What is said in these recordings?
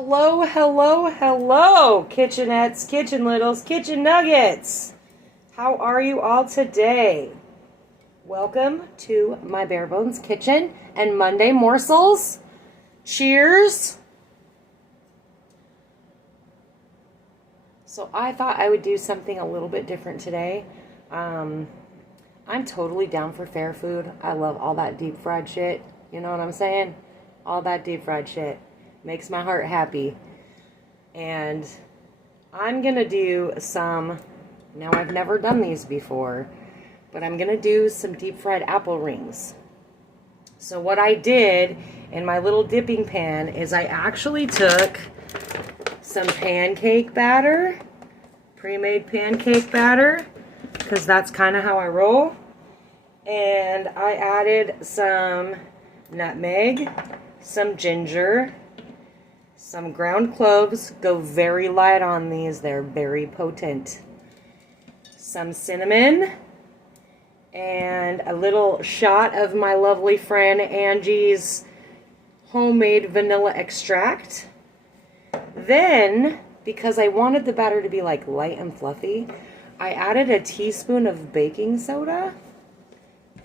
Hello, hello, hello, kitchenettes, kitchen littles, kitchen nuggets. How are you all today? Welcome to my bare bones kitchen and Monday morsels. Cheers. So I thought I would do something a little bit different today. I'm totally down for fair food. I love all that deep fried shit. You know what I'm saying? All that deep fried shit makes my heart happy. And I'm gonna do some, now I've never done these before, but I'm gonna do some deep fried apple rings. So what I did in my little dipping pan is I actually took some pancake batter, pre-made pancake batter, because that's kind of how I roll. And I added some nutmeg, some ginger, some ground cloves. Go very light on these, they're very potent. Some cinnamon, and a little shot of my lovely friend Angie's homemade vanilla extract. Then, because I wanted the batter to be like light and fluffy, I added a teaspoon of baking soda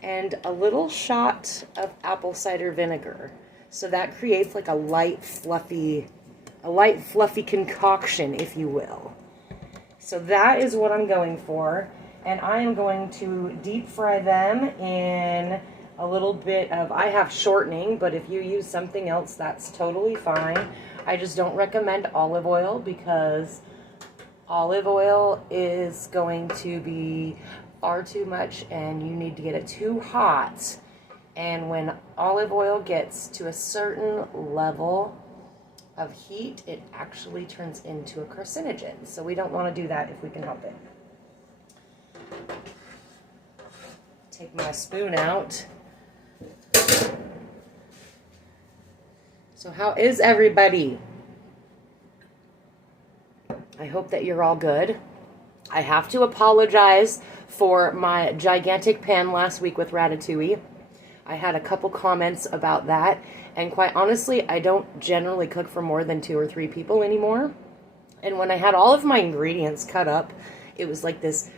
and a little shot of apple cider vinegar. So that creates like a light fluffy concoction, if you will. So that is what I'm going for. And I am going to deep fry them in a little bit of, I have shortening, but if you use something else, that's totally fine. I just don't recommend olive oil because olive oil is going to be far too much and you need to get it too hot. And when olive oil gets to a certain level of heat, it actually turns into a carcinogen. So we don't want to do that if we can help it. Take my spoon out. So how is everybody? I hope that you're all good. I have to apologize for my gigantic pan last week with ratatouille. I had a couple comments about that, and quite honestly, I don't generally cook for more than 2 or 3 people anymore. And when I had all of my ingredients cut up, it was like this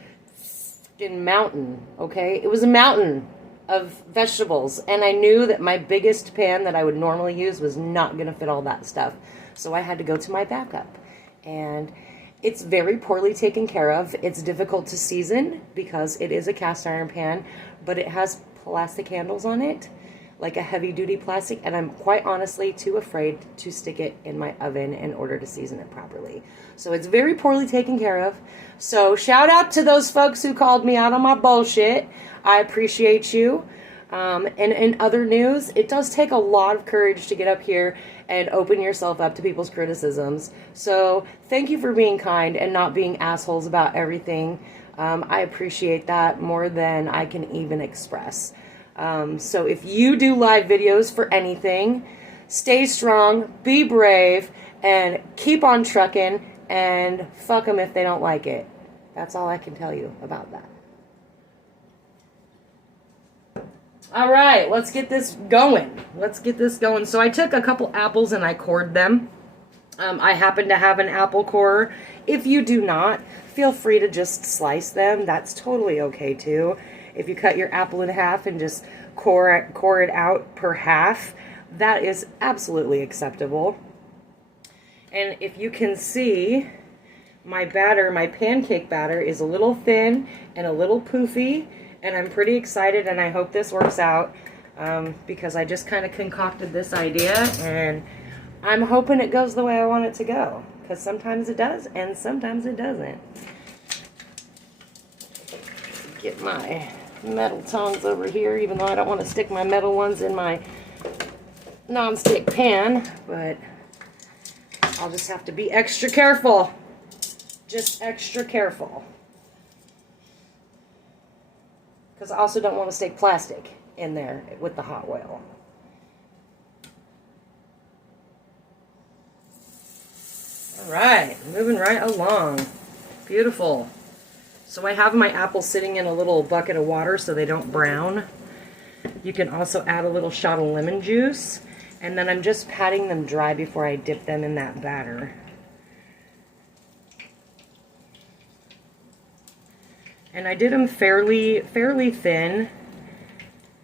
fucking mountain, okay? It was a mountain of vegetables, and I knew that my biggest pan that I would normally use was not going to fit all that stuff. So I had to go to my backup, and it's very poorly taken care of. It's difficult to season because it is a cast iron pan, but it has plastic handles on it, like a heavy duty plastic, and I'm quite honestly too afraid to stick it in my oven in order to season it properly. So it's very poorly taken care of. So shout out to those folks who called me out on my bullshit. I appreciate you. And in other news, it does take a lot of courage to get up here and open yourself up to people's criticisms. So thank you for being kind and not being assholes about everything. I appreciate that more than I can even express. So if you do live videos for anything, stay strong, be brave, and keep on trucking, and fuck them if they don't like it. That's all I can tell you about that. All right, let's get this going. So I took a couple apples and I cored them. I happen to have an apple corer. If you do not, feel free to just slice them. That's totally okay too. If you cut your apple in half and just core it out per half, that is absolutely acceptable. And if you can see, my batter, my pancake batter, is a little thin and a little poofy, and I'm pretty excited, and I hope this works out because I just kind of concocted this idea, and I'm hoping it goes the way I want it to go, because sometimes it does, and sometimes it doesn't. Get my metal tongs over here, even though I don't want to stick my metal ones in my non-stick pan, but I'll just have to be extra careful. Just extra careful. Because I also don't want to stick plastic in there with the hot oil. Alright, moving right along. Beautiful. So I have my apples sitting in a little bucket of water so they don't brown. You can also add a little shot of lemon juice. And then I'm just patting them dry before I dip them in that batter. And I did them fairly thin.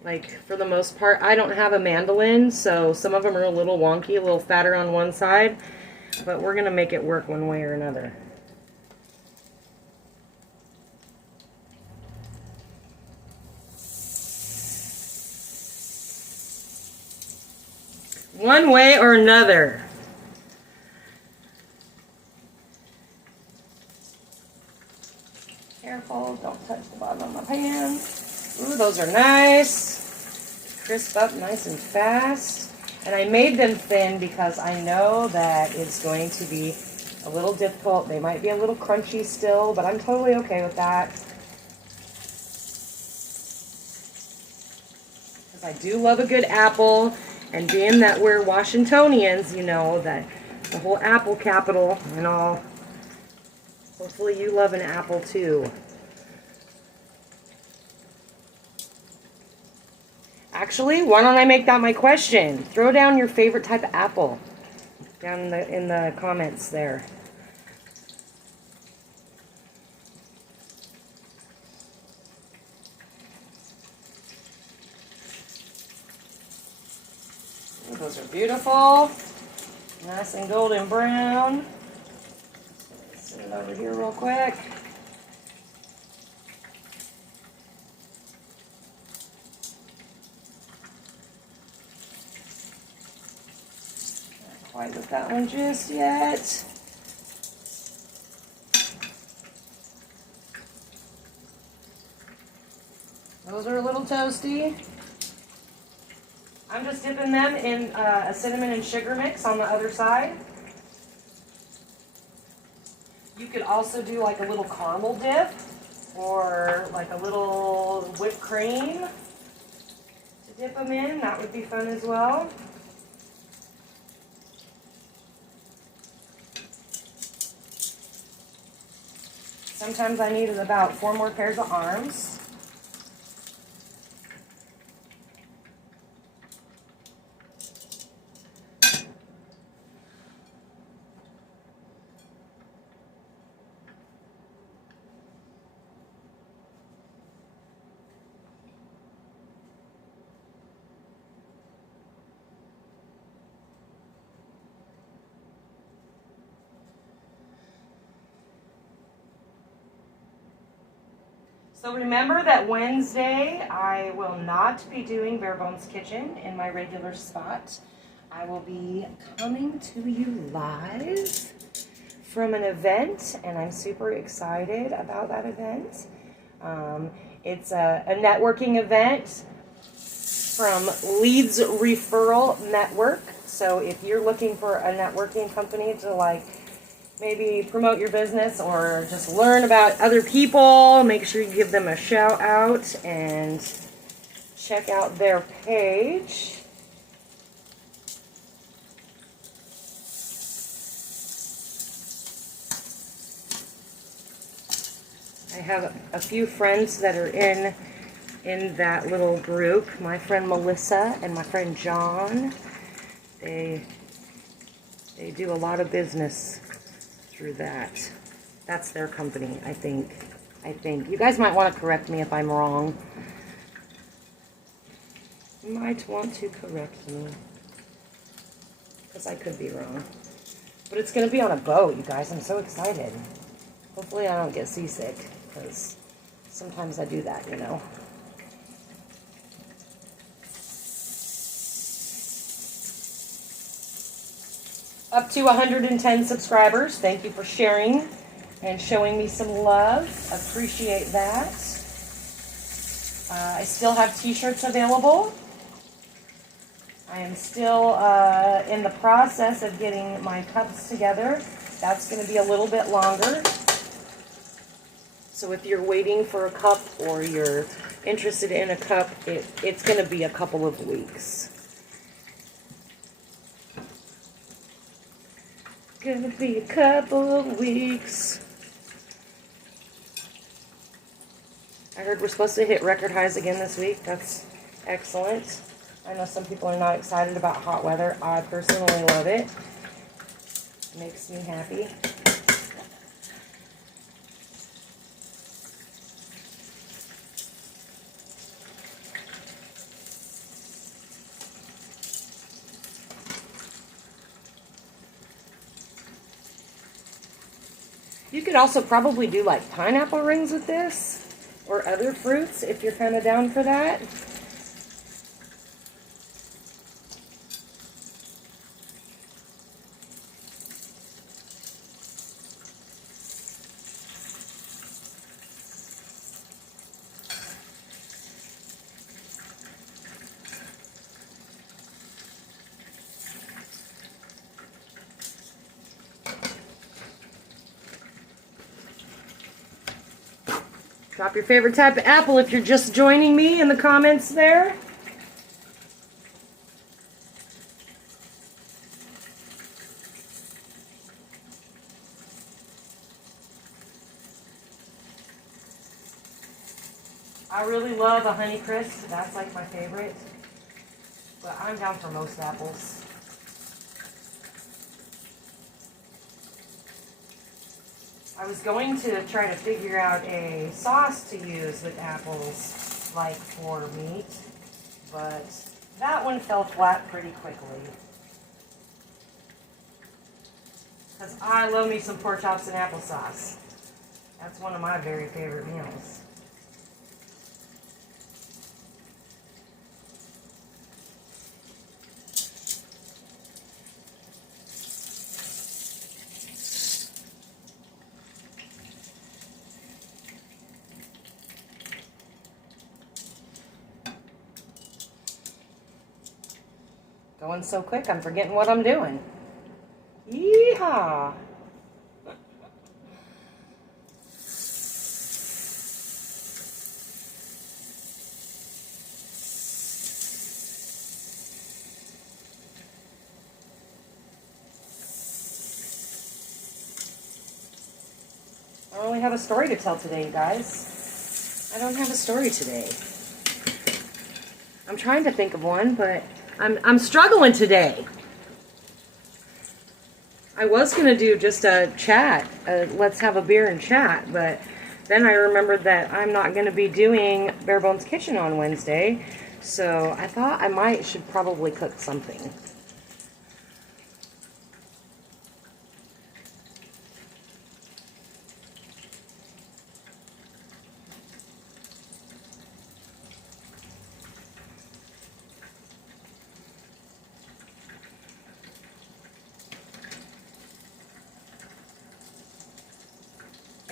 Like, for the most part, I don't have a mandolin, so some of them are a little wonky, a little fatter on one side, but we're gonna make it work one way or another. One way or another. Careful, don't touch the bottom of my pan. Ooh, those are nice. Crisp up nice and fast. And I made them thin because I know that it's going to be a little difficult. They might be a little crunchy still, but I'm totally okay with that. Because I do love a good apple. And being that we're Washingtonians, you know, that the whole apple capital and all. Hopefully you love an apple too. Actually, why don't I make that my question? Throw down your favorite type of apple down in the comments there. Ooh, those are beautiful. Nice and golden brown. Set it over here real quick. Quite with that one just yet. Those are a little toasty. I'm just dipping them in a cinnamon and sugar mix on the other side. You could also do like a little caramel dip or like a little whipped cream to dip them in. That would be fun as well. Sometimes I needed about 4 more pairs of arms. So remember that Wednesday I will not be doing Bare Bones Kitchen in my regular spot. I will be coming to you live from an event, and I'm super excited about that event. It's a networking event from Leads Referral Network. So if you're looking for a networking company to like maybe promote your business or just learn about other people, make sure you give them a shout out and check out their page. I have a few friends that are in that little group. My friend Melissa and my friend John. They do a lot of business through that. That's their company, I think. You guys might want to correct me if I'm wrong. You might want to correct me. Because I could be wrong. But it's going to be on a boat, you guys. I'm so excited. Hopefully I don't get seasick. Because sometimes I do that, you know. Up to 110 subscribers. Thank you for sharing and showing me some love. Appreciate that. I still have t-shirts available. I am still in the process of getting my cups together. That's going to be a little bit longer. So if you're waiting for a cup or you're interested in a cup, it's going to be a couple of weeks. Gonna be a couple of weeks. I heard we're supposed to hit record highs again this week. That's excellent. I know some people are not excited about hot weather. I personally love it. It makes me happy. You could also probably do like pineapple rings with this, or other fruits if you're kind of down for that. Drop your favorite type of apple if you're just joining me in the comments there. I really love a Honey Crisp. That's like my favorite. But I'm down for most apples. I was going to try to figure out a sauce to use with apples, like for meat, but that one fell flat pretty quickly. Because I love me some pork chops and applesauce. That's one of my very favorite meals. Going so quick, I'm forgetting what I'm doing. Yeehaw! I only have a story to tell today, you guys. I don't have a story today. I'm trying to think of one, but I'm struggling today. I was going to do just a chat, let's have a beer and chat, but then I remembered that I'm not going to be doing Bare Bones Kitchen on Wednesday, so I thought I should probably cook something.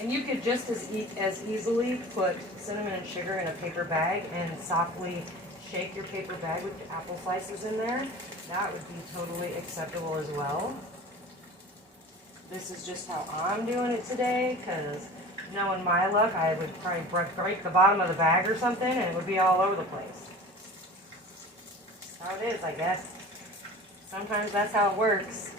And you could just as easily put cinnamon and sugar in a paper bag and softly shake your paper bag with your apple slices in there. That would be totally acceptable as well. This is just how I'm doing it today, because knowing my luck, I would probably break the bottom of the bag or something, and it would be all over the place. That's how it is, I guess. Sometimes that's how it works.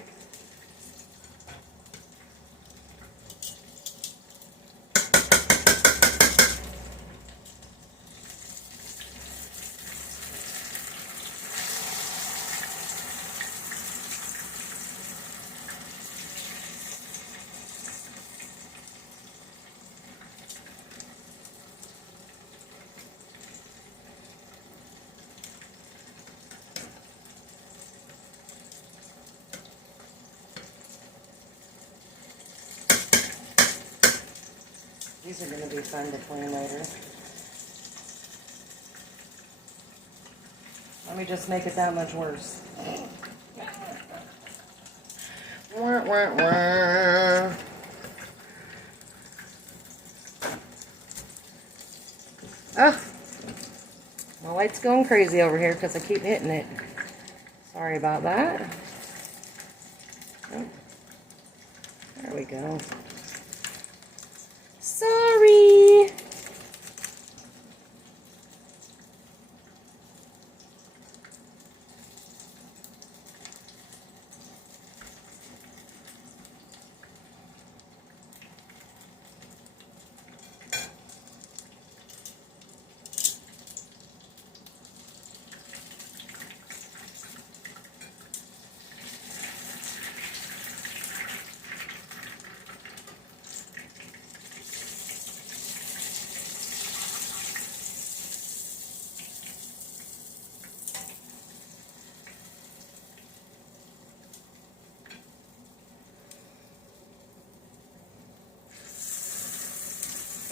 These are going to be fun to clean later. Let me just make it that much worse. Wah, wah, wah. Oh, my light's going crazy over here because I keep hitting it. Sorry about that. Oh, there we go. Sorry.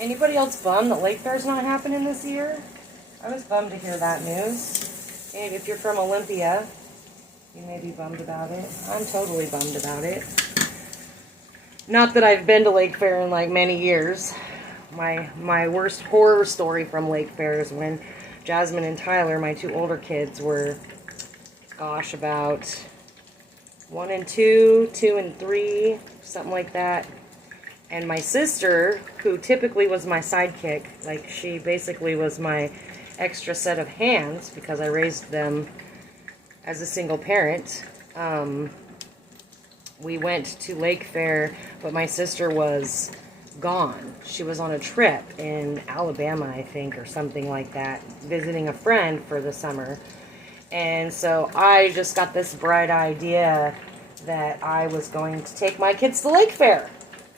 Anybody else bummed that Lake Fair's not happening this year? I was bummed to hear that news. And if you're from Olympia, you may be bummed about it. I'm totally bummed about it. Not that I've been to Lake Fair in like many years. My worst horror story from Lake Fair is when Jasmine and Tyler, my two older kids, were, gosh, about 1 and 2, 2 and 3, something like that. And my sister, who typically was my sidekick, like she basically was my extra set of hands because I raised them as a single parent. We went to Lake Fair, but my sister was gone. She was on a trip in Alabama, I think, or something like that, visiting a friend for the summer. And so I just got this bright idea that I was going to take my kids to Lake Fair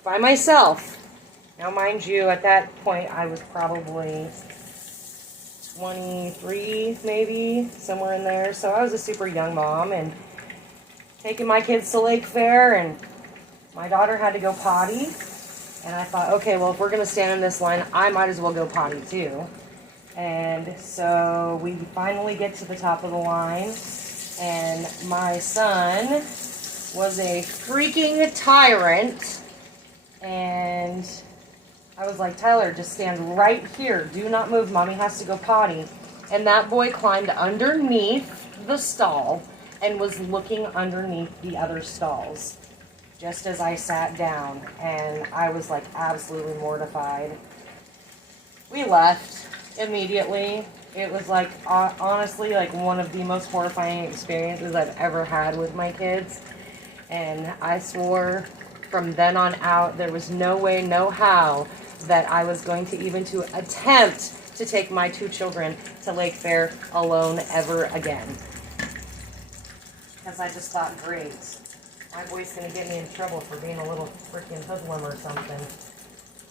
by myself. Now, mind you, at that point, I was probably 23, maybe, somewhere in there. So I was a super young mom, and taking my kids to Lake Fair, and my daughter had to go potty. And I thought, okay, well, if we're going to stand in this line, I might as well go potty too. And so we finally get to the top of the line, and my son was a freaking tyrant. And I was like, Tyler, just stand right here. Do not move. Mommy has to go potty. And that boy climbed underneath the stall and was looking underneath the other stalls just as I sat down. And I was like absolutely mortified. We left immediately. It was like, honestly, like one of the most horrifying experiences I've ever had with my kids. And I swore from then on out, there was no way, no how that I was going to even to attempt to take my two children to Lake Fair alone ever again. Because I just thought, great, my boy's going to get me in trouble for being a little freaking hoodlum or something.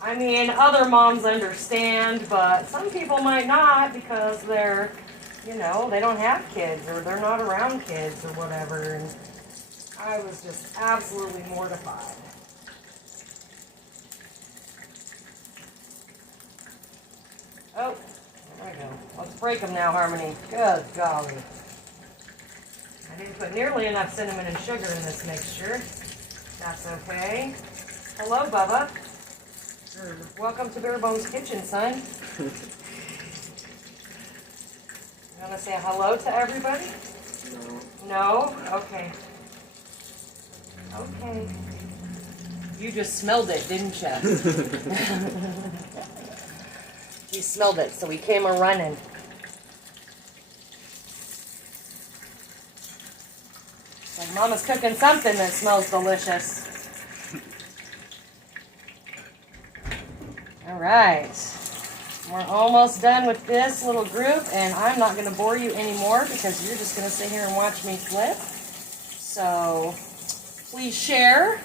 I mean, other moms understand, but some people might not because they're, you know, they don't have kids or they're not around kids or whatever. And I was just absolutely mortified. Oh, there we go. Let's break them now, Harmony. Good golly. I didn't put nearly enough cinnamon and sugar in this mixture. That's okay. Hello, Bubba. Welcome to Bare Bones Kitchen, son. You want to say hello to everybody? No. No? Okay. Okay. You just smelled it, didn't you? You smelled it, so we came a-running. Like Mama's cooking something that smells delicious. All right. We're almost done with this little group, and I'm not going to bore you anymore because you're just going to sit here and watch me flip. So please share.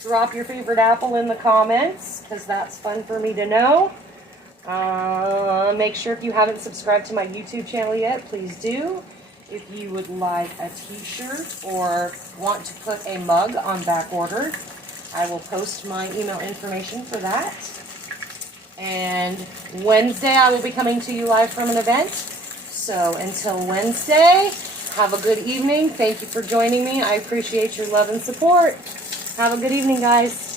Drop your favorite apple in the comments because that's fun for me to know. Make sure if you haven't subscribed to my YouTube channel yet, please do. If you would like a t-shirt or want to put a mug on back order, I will post my email information for that. And Wednesday I will be coming to you live from an event. So until Wednesday, have a good evening. Thank you for joining me. I appreciate your love and support. Have a good evening, guys.